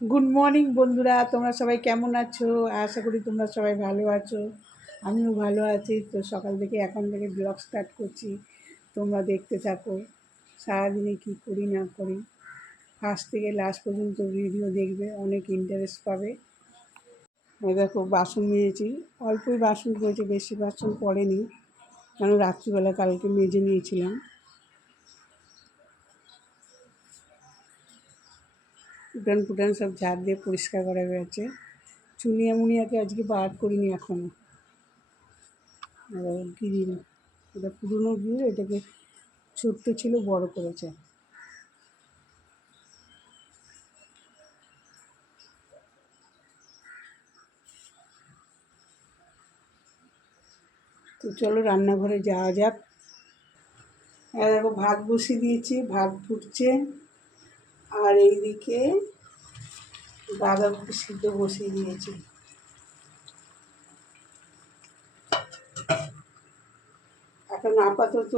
Good morning বন্ধুরা। তোমরা সবাই কেমন আছো? আশা করি তোমরা সবাই ভালো আছো। আমিও ভালো আছি। তো সকাল থেকে এখন থেকে ব্লগ স্টার্ট করছি। তোমরা দেখতে থাকো। সারাদিনে কী করি, না করি। ফার্স্ট থেকে লাস্ট পর্যন্ত ভিডিও দেখবে। অনেক ইন্টারেস্ট পাবে। দেখো, বাসন মেজেছি। অল্পই বাসন পড়েছে বেশি বাসন পড়েনি। কেন? রাত্রিবেলা কালকে মেজে নিয়েছিলাম। উঠান ফুটান সব ঝাড় দিয়ে পরিষ্কার করা হয়েছে। চুনিয়া মুনিয়াকে আজকে বার করিনি এখনও গ্রিল এটা পুরনো গ্রিল এটাকে ছোট্ট ছিল, বড় করেছে। তো চলো রান্নাঘরে যাওয়া যাক। দেখো ভাত বসিয়ে দিয়েছি, ভাত ফুটছে। আর এইদিকে বাঁধাকপি সিদ্ধ বসিয়ে দিয়েছি। এখন আপাতত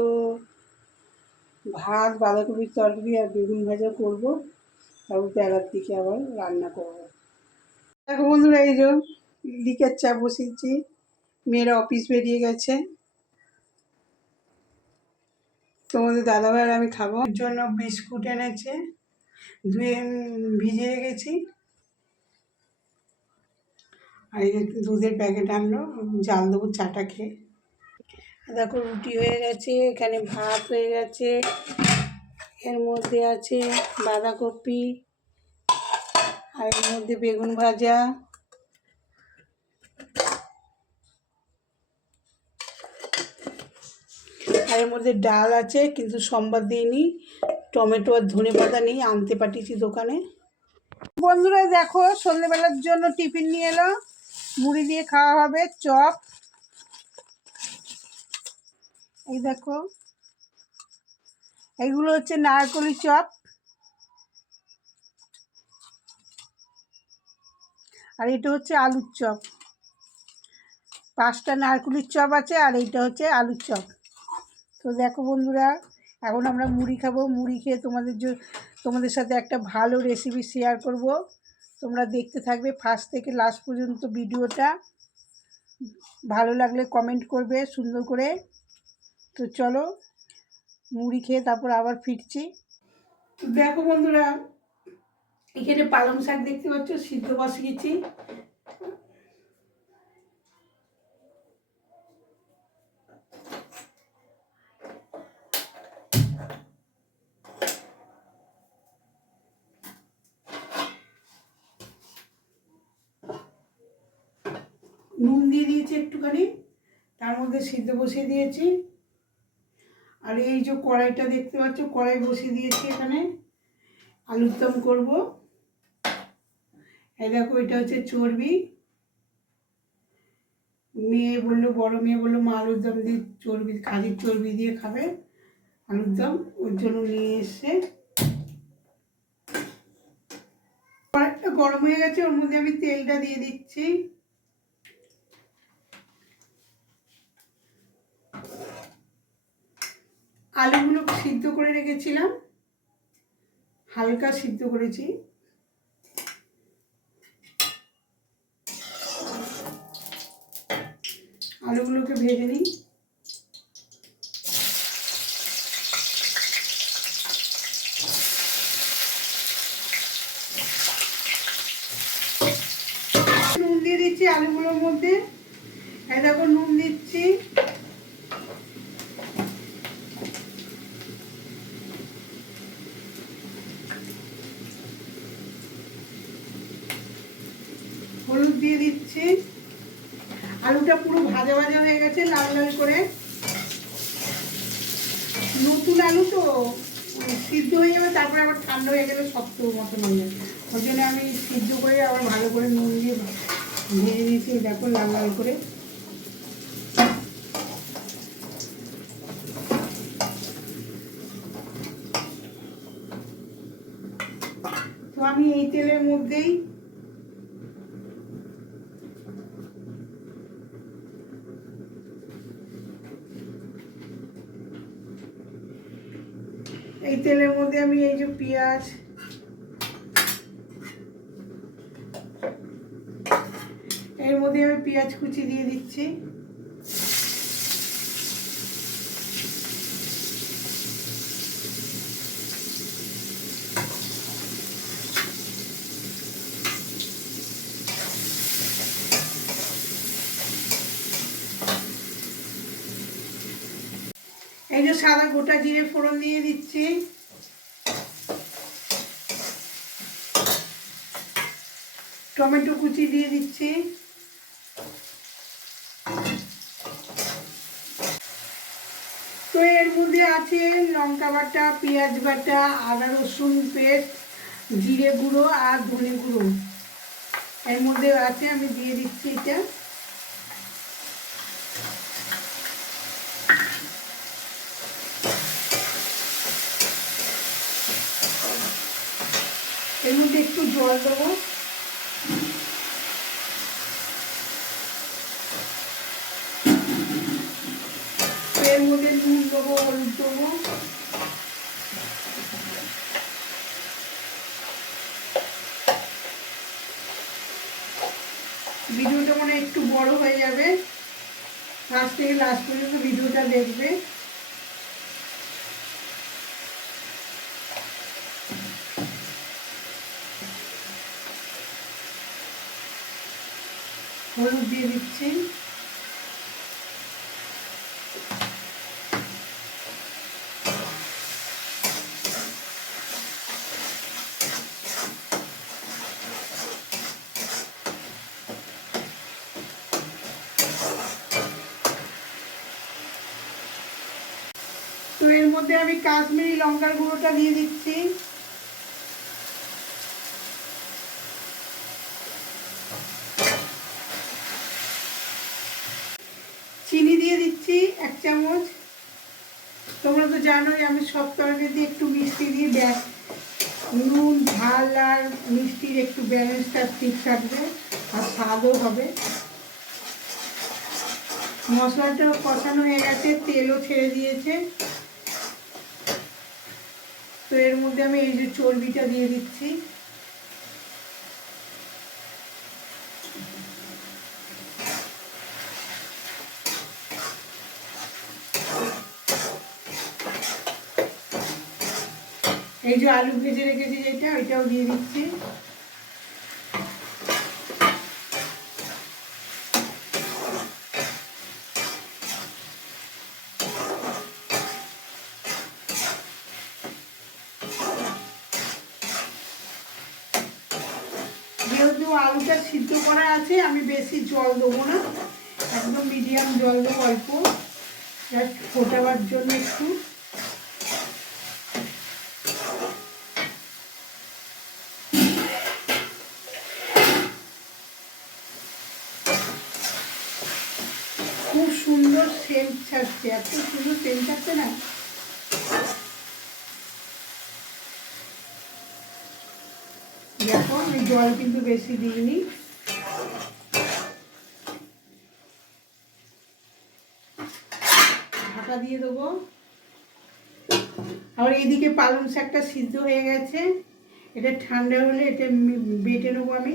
ভাত বাঁধাকপির তরকারি আর বেগুন ভাজা করব। তারপর বেলার দিকে আবার রান্না করব। দেখো বন্ধুরা, এই যে লিকের চা বসিয়েছি। মেয়েরা অফিস বেরিয়ে গেছে। তোমাদের দাদাভাই আমি খাব। জন্য বিস্কুট এনেছে। ধুয়ে ভিজে রেখেছি। আর এই দুধের প্যাকেট আনলো, জাল দেবো, চাটা খেয়ে। দেখো, রুটি হয়ে গেছে, এখানে ভাত হয়ে গেছে, এর মধ্যে আছে বাঁধাকপি, আর এর মধ্যে বেগুন ভাজা। আর এর মধ্যে ডাল আছে, কিন্তু সোমবার দিইনি। টমেটো আর ধনে পাতা নেই আনতে পাঠিয়েছি দোকানে। বন্ধুরা দেখো সন্ধ্যেবেলার জন্য টিফিন নিয়ে এলো। মুড়ি দিয়ে খাওয়া হবে, চপ। এই দেখো এগুলো হচ্ছে নারকলি চপ। আর এটা হচ্ছে আলুর চপ। পাঁচটা নারকুলির চপ আছে, আর এইটা হচ্ছে আলুর চপ। তো দেখো বন্ধুরা এখন আমরা মুড়ি খাব। মুড়ি খেয়ে তোমাদের তোমাদের সাথে একটা ভালো রেসিপি শেয়ার করব। তোমরা দেখতে থাকবে ফার্স্ট থেকে লাস্ট পর্যন্ত ভিডিওটা। ভালো লাগলে কমেন্ট করবে সুন্দর করে। তো চলো, মুড়ি খেয়ে তারপর আবার ফিরছি। দেখো বন্ধুরা, এখানে পালং শাক দেখতে পাচ্ছ, সিদ্ধ বসিয়েছি। নুন দিয়ে দিয়েছি একটুখানি, তার মধ্যে সিদ্ধ বসিয়ে দিয়েছি। আর এই যে কড়াইটা দেখতে পাচ্ছ, কড়াই বসিয়ে দিয়েছি এখানে। আলুর দম করব। এই দেখো, এটা হচ্ছে চর্বি। মেয়ে বলল, বড় মেয়ে বলল, মা আলুর দম দিয়ে চর্বি খাজির চর্বি দিয়ে খাবে আলুর দম। ওর জন্য নিয়ে এসছে কড়াইটা গরম হয়ে গেছে, ওর মধ্যে আমি তেলটা দিয়ে দিচ্ছি। আলুগুলো সিদ্ধ করে রেখেছিলাম। হালকা সিদ্ধ করেছি। আলুগুলোকে ভেজে নিই। নুন দিয়ে দিচ্ছি আলুগুলোর মধ্যে। এই দেখো নুন দিচ্ছি। হলুদ দিয়ে দিচ্ছি। আলুটা পুরো ভাজা ভাজা হয়ে গেছে, লাল লাল করে। নতুন আলু তো সিদ্ধ হয়ে যাবে, তারপরে আবার ঠান্ডা হয়ে গেলে শক্ত মতন হয়ে যাবে। ওই জন্য আমি সিদ্ধ করে আবার ভালো করে নুন দিয়ে ভেজে নিয়েছি, দেখো লাল লাল করে। তো আমি এই তেলের মধ্যেই তেলের মধ্যে আমি এই যে পেঁয়াজ, এর মধ্যে আমি পেঁয়াজ কুচি দিয়ে দিচ্ছি। এই যে সাদা গোটা জিরে ফোড়ন দিয়ে দিচ্ছি। টমেটো কুচি দিয়ে দিচ্ছি। তো এর মধ্যে আছে লঙ্কা বাটা, পেঁয়াজ বাটা, আদা রসুন পেস্ট, জিরে গুঁড়ো আর ধনে গুঁড়ো। এর মধ্যে আছে, আমি দিয়ে দিচ্ছি এটা। এর মধ্যে একটু জল দেবো এর মধ্যে নুন দেবো হলুদ দেবো ভিডিওটা মানে একটু বড় হয়ে যাবে। ফার্স্ট থেকে লাস্ট পর্যন্ত ভিডিওটা দেখবে। হলুদ দিয়ে দিচ্ছি তো এর মধ্যে আমি কাশ্মীরি লঙ্কার গুঁড়োটা দিয়ে দিচ্ছি। চিনি দিয়ে দিচ্ছি এক চামচ। তোমরা তো জানোই আমি সব তরকারিতে একটু মিষ্টি দিয়ে ব্যাস। নুন, ঝাল আর মিষ্টির একটু ব্যালেন্সটা ঠিক থাকবে আর স্বাদও হবে। মশলাটা কষানো হয়ে গেছে, তেলও ছেড়ে দিয়েছে। তো এর মধ্যে আমি এই যে চর্বিটা দিয়ে দিচ্ছি। এই যে আলু ভেজে রেখেছি যেটা, ওইটাও দিয়ে দিচ্ছি। আলুটা সিদ্ধ করা আছে, আমি বেশি জল দেবো না। একদম মিডিয়াম জল দেবো অল্প। জাস্ট ফোটাবার জন্য একটু। খুব সুন্দর সেন্ট ছাড়ছে, এত সুন্দর সেন্ট ছাড়ছে না দেখো আমি জল কিন্তু বেশি দিইনি। ঢাকা দিয়ে দেবো। আর এইদিকে পালং শাকটা সিদ্ধ হয়ে গেছে। এটা ঠান্ডা হলে এটা বেটে নেব আমি।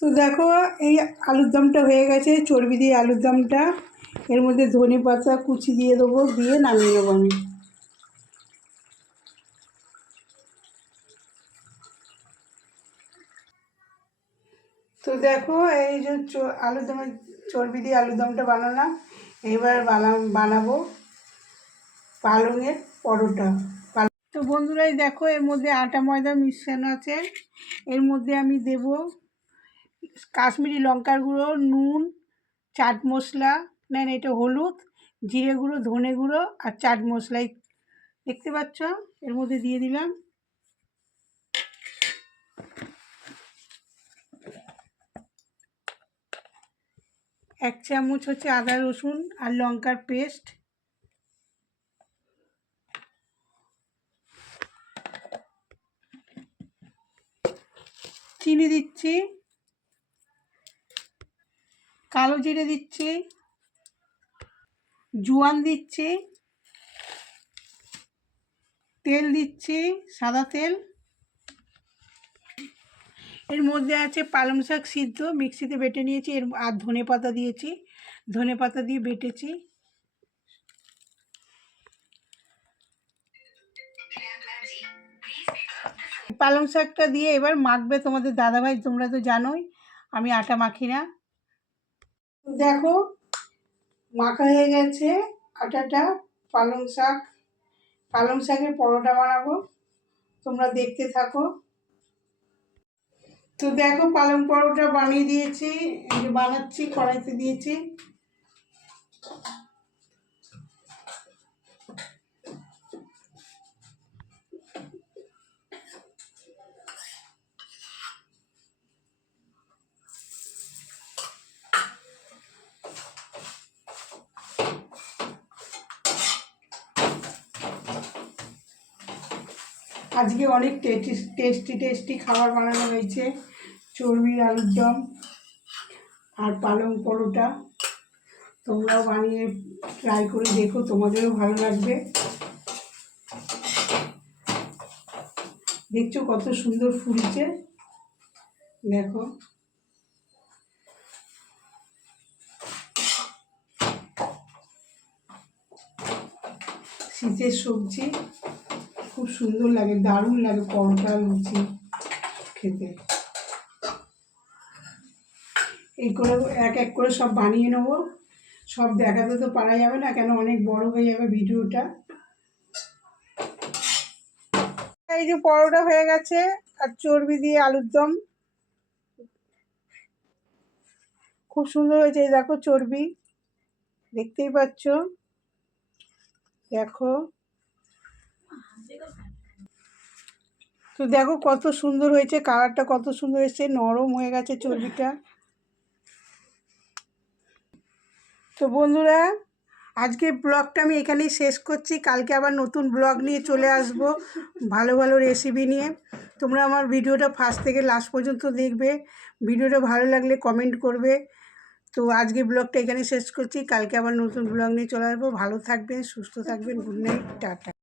তো দেখো, এই আলুর দমটা হয়ে গেছে। চর্বি দিয়ে আলুর দমটা। এর মধ্যে ধনে পাতা কুচি দিয়ে দেবো, দিয়ে নামিয়ে নেব আমি। তো দেখো, এই যে চ- আলুর দমের চর্বি দিয়ে আলুর দমটা বানালাম। এবার বানা বানাবো পালংয়ের পরোটা। তো বন্ধুরাই দেখো, এর মধ্যে আটা, ময়দা মিশ্রণ আছে। এর মধ্যে আমি দেব কাশ্মীরি লঙ্কার গুঁড়ো, নুন, চাট মশলা নেন এটা হলুদ, জিরে গুঁড়ো, ধনে গুঁড়ো আর চাট মশলাই। দেখতে পাচ্ছ? এর মধ্যে দিয়ে দিলাম। এক চামচ হচ্ছে আদা রসুন আর লঙ্কার পেস্ট। চিনি দিচ্ছি। কালো জিরে দিচ্ছি। জোয়ান দিচ্ছি। তেল দিচ্ছি, সাদা তেল। এর মধ্যে আছে পালং শাক সিদ্ধ, মিক্সিতে বেটে নিয়েছি, এর আর ধনে পাতা দিয়েছি, ধনে পাতা দিয়ে বেটেছি। পালং শাকটা দিয়ে এবার মাখবে তোমাদের দাদাভাই, তোমরা তো জানোই, আমি আটা মাখি না। দেখো, মাখা হয়ে গেছে আটাটা, পালং শাক, পালং শাকের পরোটা বানাবো, তোমরা দেখতে থাকো। তো দেখো পালং পরোটা বানিয়ে দিয়েছি বানাচ্ছি, কড়াইতে দিয়েছি। আজকে অনেক টেস্টি টেস্টি টেস্টি খাবার বানানো হয়েছে। চর্বির আলুর দম আর পালং পরোটা। তোমরাও বানিয়ে ট্রাই করে দেখো, তোমাদেরও ভালো লাগবে। দেখছ কত সুন্দর ফুলছে? দেখো। শীতের সবজি, খুব সুন্দর লাগে, দারুণ লাগে পরোটা, লুচি খেতে। এই করে এক এক করে সব বানিয়ে নেব। সব দেখাতে তো পারা যাবে না, কেন অনেক বড় হয়ে যাবে ভিডিওটা। এই যে পরোটা হয়ে গেছে, আর চর্বি দিয়ে আলুর দম। খুব সুন্দর হয়েছে দেখো চর্বি। দেখতেই পাচ্ছ। দেখো। তো দেখো কত সুন্দর হয়েছে, কালারটা কত সুন্দর এসেছে, নরম হয়ে গেছে চর্বিটা। তো বন্ধুরা আজকে ব্লগটা আমি এখানেই শেষ করছি। কালকে আবার নতুন ব্লগ নিয়ে চলে আসব ভালো ভালো রেসিপি নিয়ে। তোমরা আমার ভিডিওটা ফার্স্ট থেকে লাস্ট পর্যন্ত দেখবে। ভিডিওটা ভালো লাগলে কমেন্ট করবে। তো আজকে ব্লগটা এখানে শেষ করছি। কালকে আবার নতুন ব্লগ নিয়ে চলে আসব। ভালো থাকবেন, সুস্থ থাকবেন। Good night, tata.